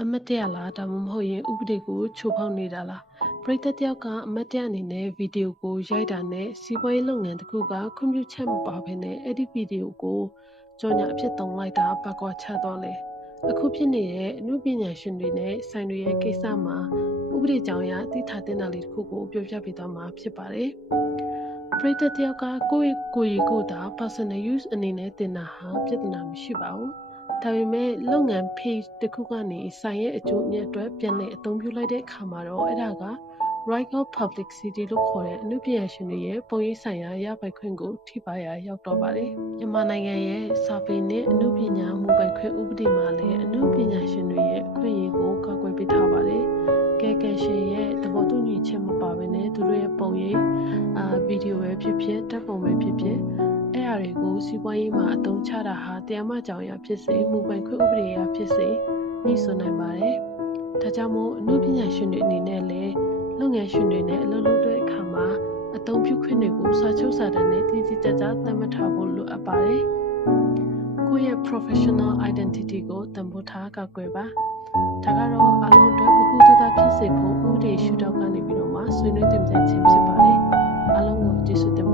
အမတ်တရလားဒါမှမဟုတ်ရင်ဥပဒေကိုချိုးဖောက်နေတာလားပရိသတ်တယောက်ကအမတ်တရအနေနဲ့ဗီဒီယိုကိုရိုက်တာနဲ့စီးပွားရေးလုပ်ငန်းတစ်ခုကခွင့်ပြုချက်မပါဘဲနဲ့အဲ့ဒီဗီဒီယိုကိုကြော်ညာအဖြစ်သုံးလိုက်တာဘာကွာချတော့လဲအခုဖြစ်နေတဲ့အမှုပညာရှင်တွေနဲ့ဆိုင်တွေရဲ့ကိစ္စမှာဥပဒေကြောင်းအရသိထားတဲ့နာလေးတစ်ခုကိုပြောပြပေးသွားမှာဖြစ်ပါတယ်ပရိသတ်တယောက်ကကိုယ့်သာ personal use အနေနဲ့တင်တာဟာပြဿနာမရှိပါဘူးဒါပေမဲ့လုပ်ငန်း page တစ်ခုကနေဆိုင်ရဲ့အကျိုးအမြတ်အတွက်ပြန်လည်အသုံးပြုလိုက်တဲ့အခါမှာတော့အဲ့ဒါက right of publicity လို့ခေါ်တဲ့အမှုပညာရှင်တွေရဲ့ပုံရိပ်ဆိုင်ရာရပိုင်ခွင့်ကိုထိပါရာရောက်တော့ပါတယ်မြန်မာနိုင်ငံရဲ့စာပေနဲ့အမှုပညာမူပိုင်ခွင့်ဥပဒေမှာလည်းအမှုပညာရှင်တွေရဲ့အခွင့်အရေးကိုကာကွယ်ပေးထားပါတယ်ကဲကန်ရှင်ရဲ့သဘောတူညီချက်မပါဘဲနဲ့သူတို့ရဲ့ပုံရိပ်ဗီဒီယိုပဲဖြစ်ဖြစ်ဓာတ်ပုံပဲဖြစ်ဖြစ်အဲ့အရာတွေကိုစီးပွားရေးမှာအသုံးချတာဟာတရားမကြောင်ရဖြစ်စေမူပိုင်ခွင့်ဥပဒေအရဖြစ်စေညှိစွန်းနိုင်ပါတယ်ဒါကြောင့်မို့အမှုပညာရှင်တွေအနေနဲ့လည်းလုပ်ငန်းရှင်တွေနဲ့အလုပ်လုပ်တဲ့အခါမှာအသုံးပြုခွင့်တွေကိုစာချုပ်စာတမ်းနဲ့တည်တည်ကြကြသတ်မှတ်ထားဖို့လိုအပ်ပါတယ်ကိုယ့်ရဲ့ professional identity ကိုတန်ဖိုးထားကာကွယ်ပါဒါကတော့အားလုံးအတွက်ဘ ഹു တုဒဖြစ်စေဖို့ဥပဒေရှုထောင့်ကနေပြီးတော့မှဆွေးနွေးတင်ပြခြင်းဖြစ်ပါတယ်အားလုံးကိုကျေးဇူးတင်